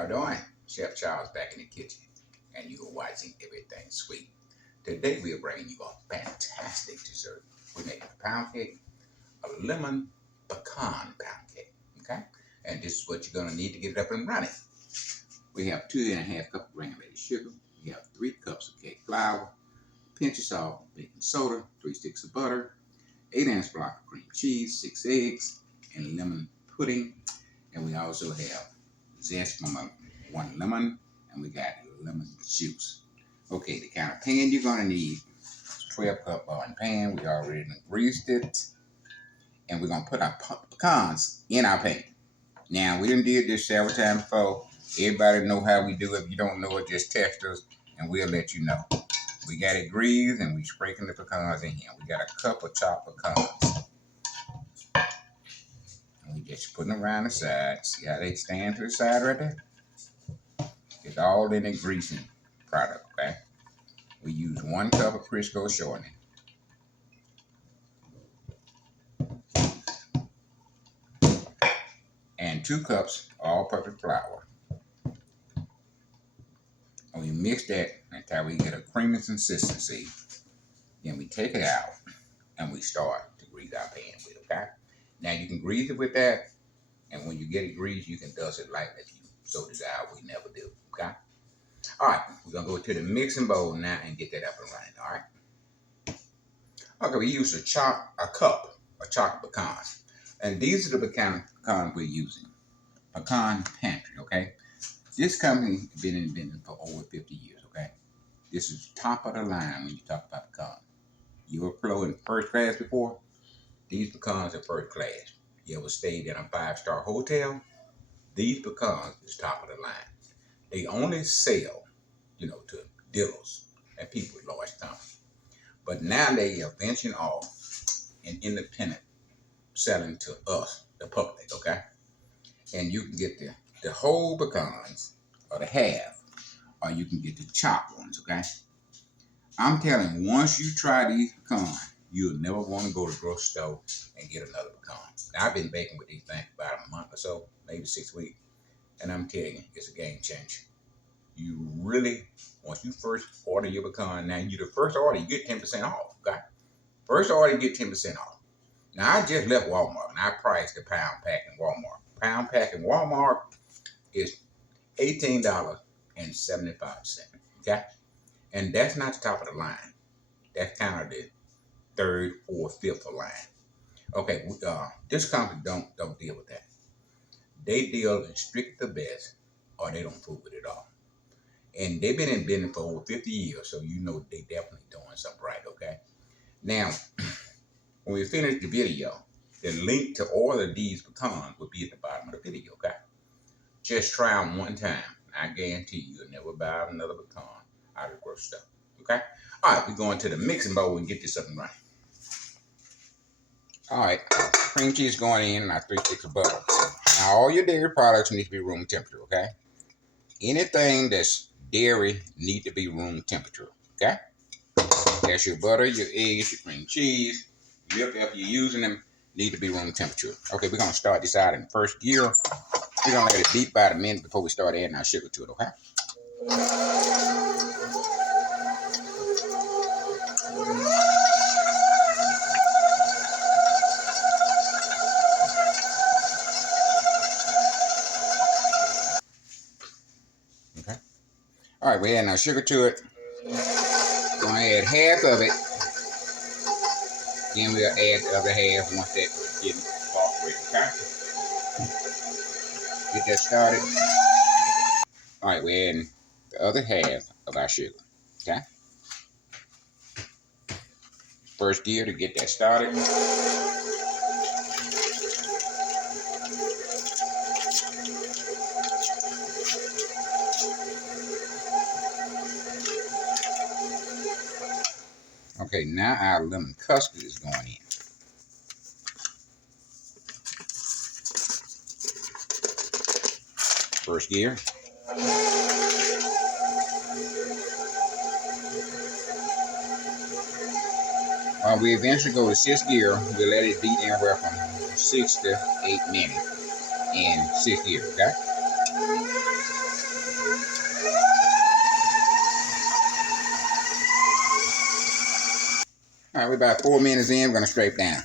How doing? Chef Charles back in the kitchen, and you are watching Everything Sweet. Today we are bringing you a fantastic dessert. We're making a pound cake, a lemon pecan pound cake. Okay, and this is what you're gonna need to get it up and running. We have 2.5 cups of granulated sugar. We have 3 cups of cake flour, a pinch of salt, baking soda, 3 sticks of butter, 8-ounce block of cream cheese, 6 eggs, and lemon pudding. And we also have zest from one lemon, and we got lemon juice. Okay, the kind of pan you're gonna need is a 12-cup button pan. We already greased it, and we're gonna put our pecans in our pan. Now we done did this several times before. Everybody know how we do it. If you don't know it, just text us, and we'll let you know. We got it greased, and we sprinkling the pecans in here. We got a cup of chopped pecans. And we just putting them around the side. See how they stand to the side right there? It's all in the greasing product, okay? We use 1 cup of Crisco shortening. And 2 cups all-purpose flour. And we mix that until we get a creamy consistency. Then we take it out and we start to grease our pan with it, okay? Now you can grease it with that, and when you get it greased, you can dust it lightly if you so desire. We never do, okay? All right, we're gonna go to the mixing bowl now and get that up and running, all right? Okay, we use a cup of chopped pecans. And these are the pecans we're using. Pecan Pantry, okay? This company has been in business for over 50 years, okay? This is top of the line when you talk about pecan. You ever flew in first class before? These pecans are first class. You ever stayed in a 5-star hotel? These pecans is top of the line. They only sell, to dealers and people with large companies. But now they are venturing off and independent selling to us, the public, okay? And you can get the whole pecans, or the half, or you can get the chopped ones, okay? I'm telling you, once you try these pecans, you'll never want to go to the grocery store and get another pecan. Now, I've been baking with these things for about a month or so, maybe 6 weeks, and I'm telling you, it's a game changer. You really, once you first order your pecan, now you the first order, you get 10% off, okay? First order, you get 10% off. Now, I just left Walmart, and I priced the pound pack in Walmart. Pound pack in Walmart is $18.75, okay? And that's not the top of the line. That's kind of the 3rd, 4th, 5th of line. Okay, this company don't deal with that. They deal in strictly the best, or they don't fool with it all. And they've been in business for over 50 years, so you know they definitely doing something right, okay? Now, when we finish the video, the link to order these pecans will be at the bottom of the video, okay? Just try them one time. I guarantee you'll never buy another pecan out of the grocery store, okay? All right, we're going to the mixing bowl and get this up and running. All right, cream cheese going in and our 3 sticks of butter. Now, all your dairy products need to be room temperature, okay? Anything that's dairy need to be room temperature, okay? That's your butter, your eggs, your cream cheese, milk after you're using them, need to be room temperature. Okay, we're gonna start this out in first gear. We're gonna let it beat about a minute before we start adding our sugar to it, okay? Okay. All right, we're adding our sugar to it. We're gonna add half of it. Then we'll add the other half once that gets incorporated, okay? Get that started. All right, we're adding the other half of our sugar, okay? First gear to get that started. Okay, now our lemon custard is going in. First gear. We eventually go to 6th gear. We let it beat anywhere from 6 to 8 minutes in 6th gear, okay? All right, we're about 4 minutes in. We're going to scrape down.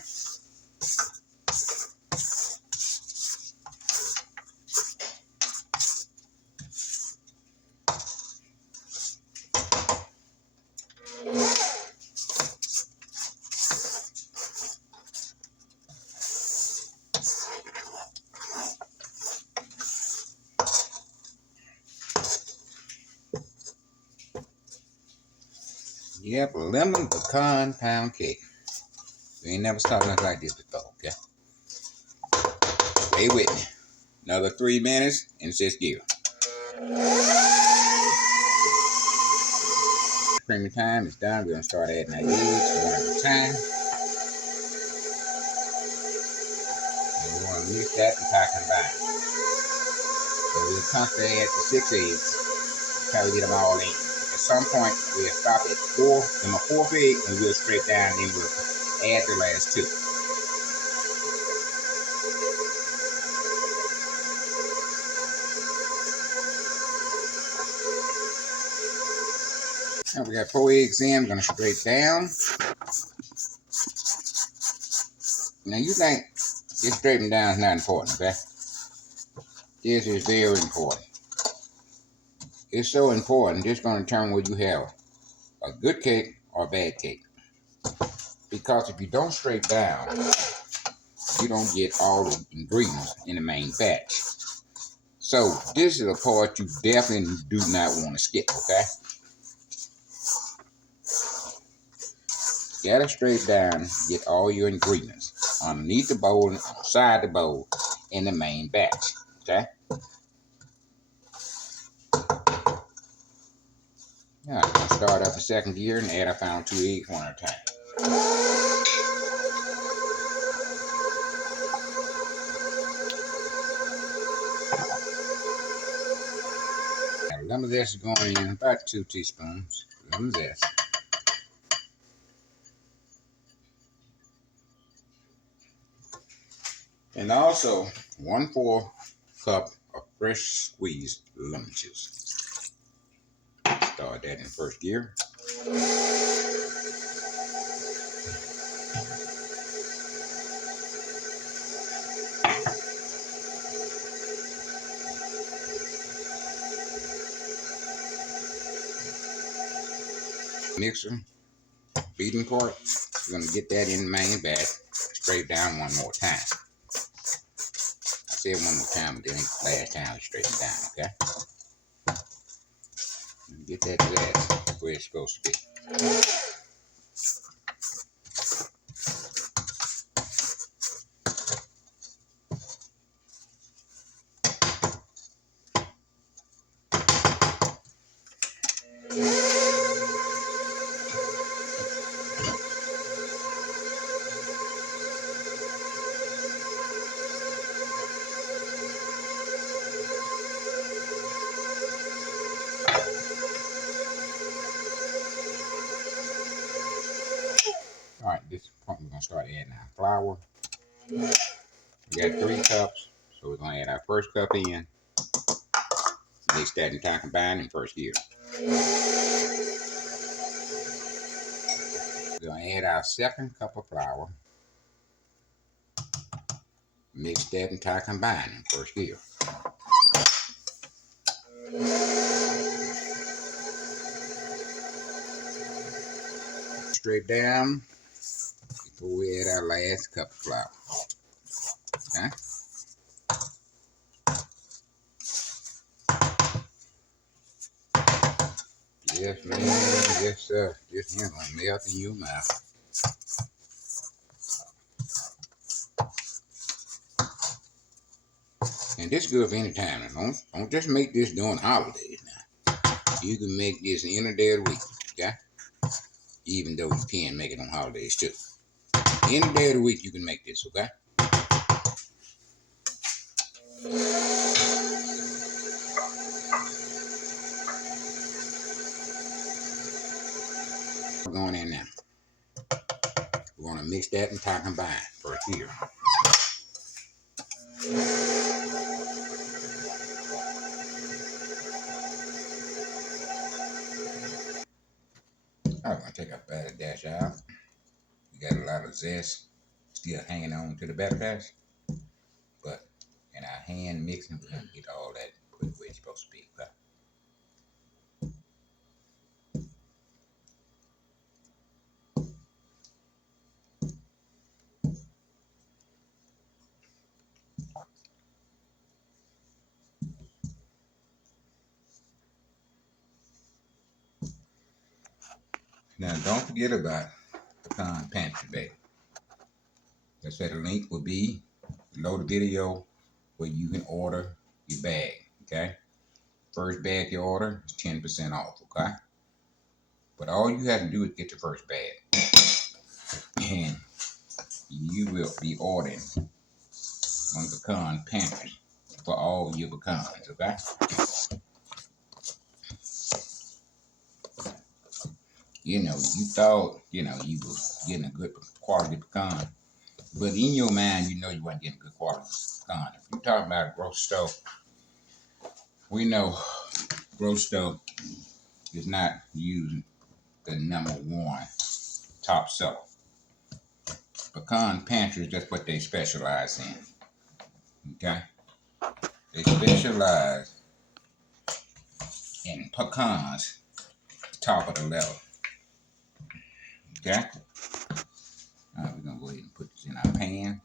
Yep, lemon pecan pound cake. We ain't never started nothing like this before, okay? Stay with me. Another 3 minutes and just gear. Creamy time is done. We're going to start adding our eggs one at a time. And we want to mix that and tie combine. So we'll constantly add the 6 eggs until we get them all in. At some point, we'll stop at 4, then a 4th egg, and we'll scrape down, and then we'll add the last 2. Now we got 4 eggs in. We're going to scrape down. Now you think this scraping down is not important, okay? This is very important. It's so important, it's going to determine whether you have a good cake or a bad cake. Because if you don't scrape down, you don't get all the ingredients in the main batch. So this is a part you definitely do not want to skip, okay? You gotta scrape down, get all your ingredients underneath the bowl, outside the bowl, in the main batch, okay? Now I'm gonna start up the second gear and add our final 2 eggs one at a time. Now lemon zest is going in about 2 teaspoons. Lemon zest. And also 1/4 cup of fresh squeezed lemon juice. Start that in first gear. Mixer, beating part, we're going to get that in the main batch. Scrape down one more time. I said one more time, but then last time we scrape it down, okay? Get that zest where it's supposed to be. All right, this point we're going to start adding our flour. We got 3 cups, so we're going to add our first cup in. Mix that and tie combine in first gear. We're going to add our second cup of flour. Mix that and tie combine in first gear. Straight down before we add our last cup of flour. Okay? Yes, man. Yes, sir. This here gonna melt in your mouth. And this is good for any time. Don't just make this during holidays now. You can make this any day of the week, okay? Even though you can make it on holidays too. Any day of the week you can make this, okay? We're going in now. We're gonna mix that and tie combine for here. take a batter dash out. We got a lot of zest still hanging on to the batter dash, but in our hand mixing, we're gonna get all that put where it's supposed to be. Okay? Now, don't forget about Pecan Pantry Bag. I said the link will be below the video where you can order your bag. Okay, first bag you order is 10% off. Okay, but all you have to do is get the first bag, and you will be ordering on Pecan Pantry for all your pecans. Okay, you thought you were getting a good quality pecan, but in your mind you know you weren't getting good quality pecan. If you're talking about grocery store, we know grocery store is not using the #1 top seller. Pecan pantries, that's what they specialize in. Okay? They specialize in pecans, top of the level. Okay? All right, we're gonna go ahead and put this in our pan.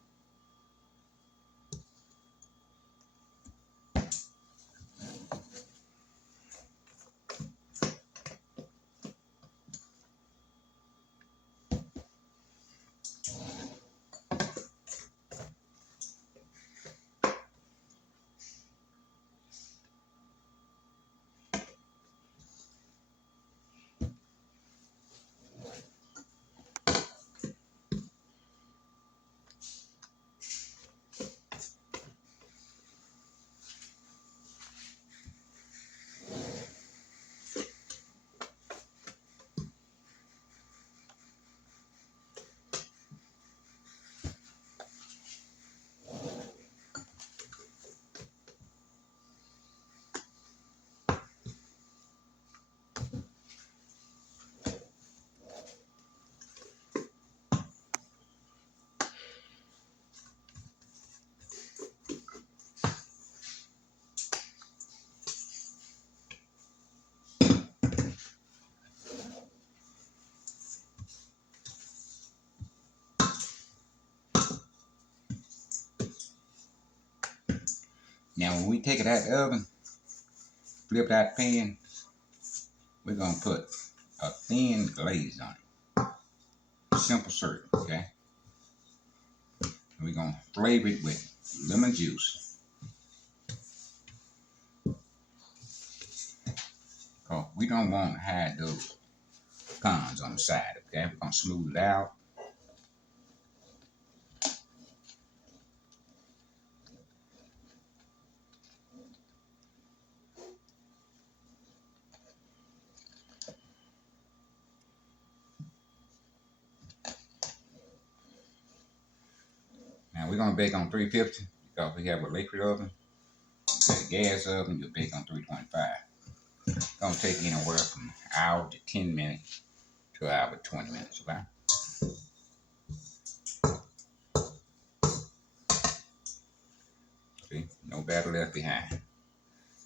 Now when we take it out of the oven, flip that pan, we're gonna put a thin glaze on it. Simple syrup, okay? And we're gonna flavor it with lemon juice. Cause we don't want to hide those pecans on the side, okay? We're gonna smooth it out. Now we're gonna bake on 350 because we have a liquid oven. The gas oven, you bake on 325. It's gonna take anywhere from an hour to 10 minutes to an hour to 20 minutes, okay? See, no batter left behind.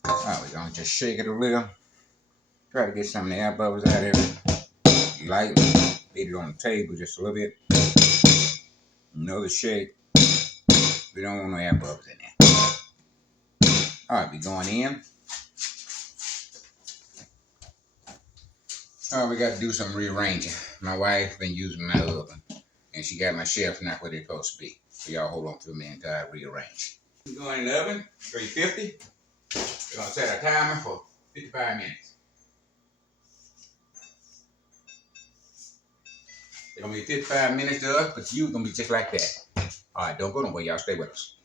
Alright, we're gonna just shake it a little. Try to get some of the air bubbles out of it. Lightly beat it on the table just a little bit. Another shake. We don't want no air bubbles in there. Alright, we're going in. Alright, we got to do some rearranging. My wife been using my oven, and she got my shelf not where they're supposed to be. So y'all hold on to me until I rearrange. We're going in the oven, 350. We're gonna set a timer for 55 minutes. It's gonna be 55 minutes to us, but you gonna be just like that. Alright, don't go nowhere, y'all stay with us.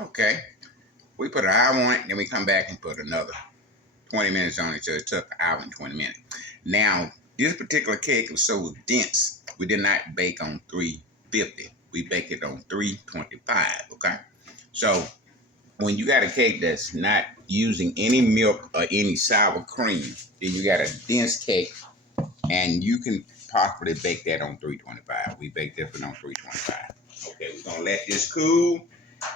Okay, we put an hour on it, then we come back and put another 20 minutes on it, so it took an hour and 20 minutes. Now, this particular cake was so dense, we did not bake on 350. We baked it on 325, okay? So, when you got a cake that's not using any milk or any sour cream, then you got a dense cake, and you can possibly bake that on 325. We bake this one on 325. Okay, we're gonna let this cool,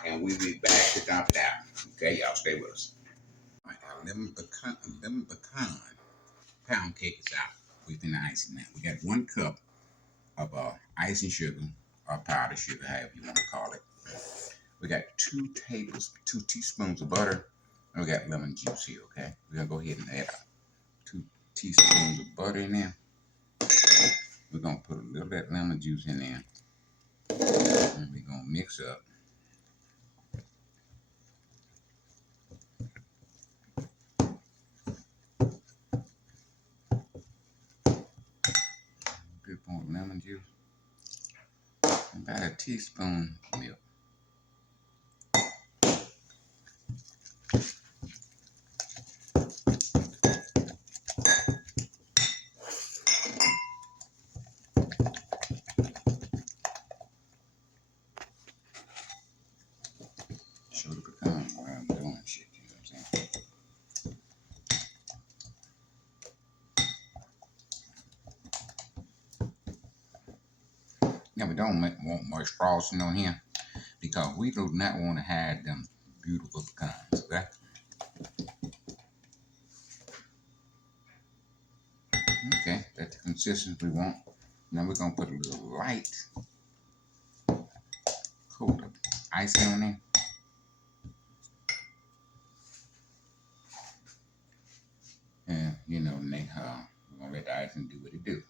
and we'll be back to dump it out. Okay, y'all stay with us. All right, our lemon pecan pound cake is out. We've been icing now. We got 1 cup of icing sugar or powdered sugar, however you want to call it. We got 2 teaspoons of butter, and we got lemon juice here. Okay, we're gonna go ahead and add 2 teaspoons of butter in there. We're gonna put a little of that lemon juice in there, and we're gonna mix up. Good point of lemon juice, about a teaspoon of milk. Show the pecan while I'm doing shit. You know what I'm saying? Now we don't want much frosting on here because we do not want to hide them beautiful pecans. Okay. Okay, that's the consistency we want. Now we're gonna put a little light coat of icing on there. And you know, we're gonna let the icing do what it do.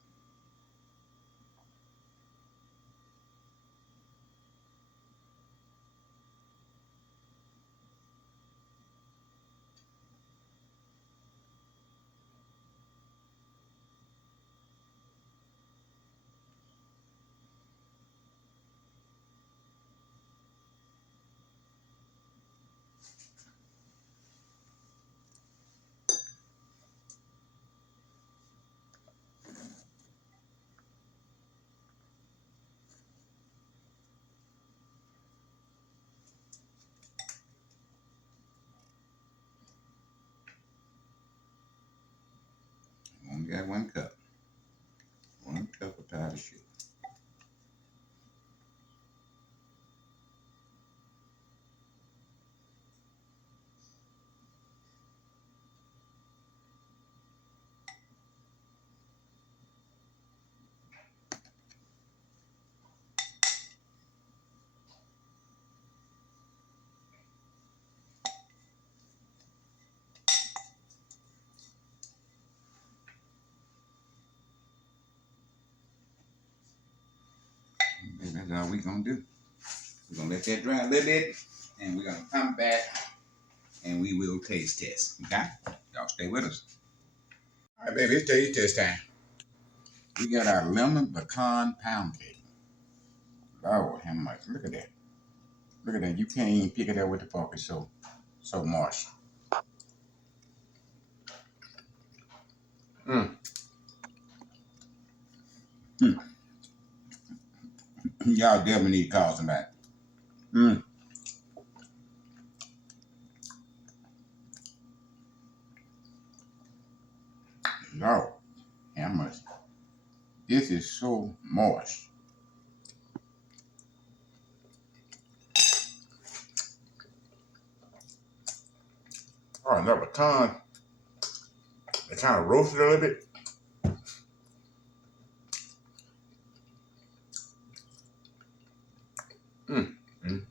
We only got 1 cup. 1 cup of powdered sugar. And that's all we're gonna do. We're gonna let that dry a little bit, and we're gonna come back and we will taste test. Okay? Y'all stay with us. All right, baby, it's taste test time. We got our lemon pecan pound cake. Lord, how much? Look at that. Look at that. You can't even pick it up with the fork. It's so moist. Mm. Mm. Y'all definitely need to call somebody. Mm. Lord, how much? This is so moist. Oh, and that pecan, it kind of roasted a little bit. Mm. Mm.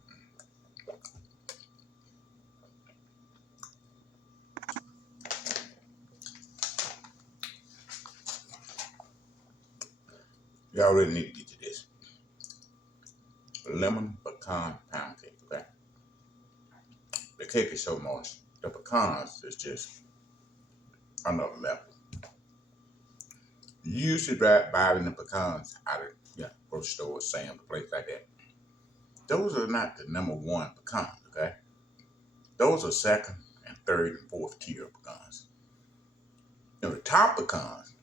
Y'all really need to get to this. Lemon pecan pound cake, okay? The cake is so moist. The pecans is just another level. You should buy the pecans out of grocery store, Sam, a place like that. Those are not the #1 pecans, okay? Those are second and third and fourth tier pecans. You know, the top pecans,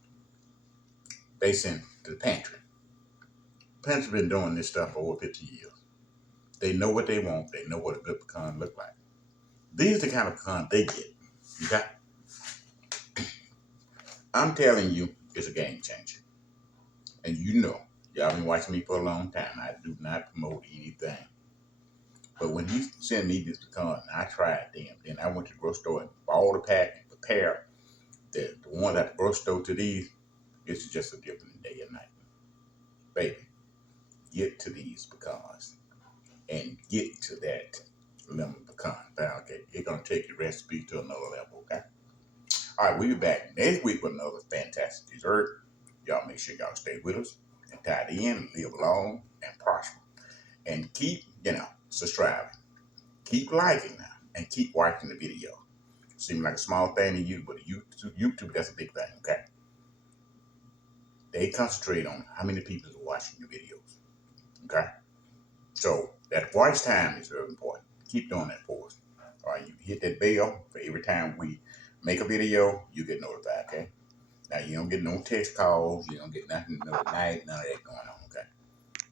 they send to the pantry. Pantry's been doing this stuff for over 50 years. They know what they want. They know what a good pecan look like. These are the kind of pecans they get. Okay? I'm telling you, it's a game changer. And you know, y'all been watching me for a long time. I do not promote anything. But when he sent me this pecan, I tried them. Then I went to the grocery store and bought all the pack and prepared the ones at the grocery store to these. It's just a different day and night. Baby, get to these pecans and get to that lemon pecan pound cake. It's going to take your recipe to another level, okay? All right, we'll be back next week with another fantastic dessert. Y'all make sure y'all stay with us and tie it in, live long and prosper. And keep, subscribing. Keep liking now and keep watching the video. Seems like a small thing to you, but YouTube, that's a big thing, okay? They concentrate on how many people are watching your videos, okay? So that watch time is very important. Keep doing that for us. All right, you hit that bell for every time we make a video, you get notified, okay? Now, you don't get no text calls, you don't get nothing in the middle of the night, none of that going on, okay?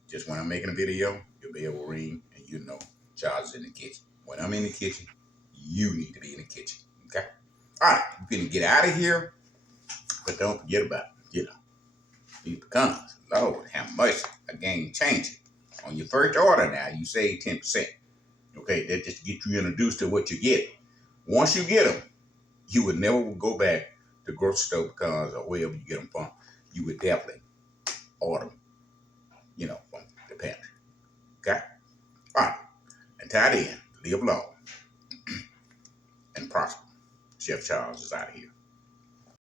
Just when I'm making a video, your bell will ring and you know Charles is in the kitchen. When I'm in the kitchen, you need to be in the kitchen, okay? All right, we're going to get out of here, but don't forget about, these pecans. Lord, have mercy, a game changer. On your first order now, you save 10%. Okay, that just to get you introduced to what you get. Once you get them, you would never go back to grocery store pecans or wherever you get them from. You would definitely order them, from the pantry. Okay? All right. Until then, live long and prosper. Chef Charles is out of here.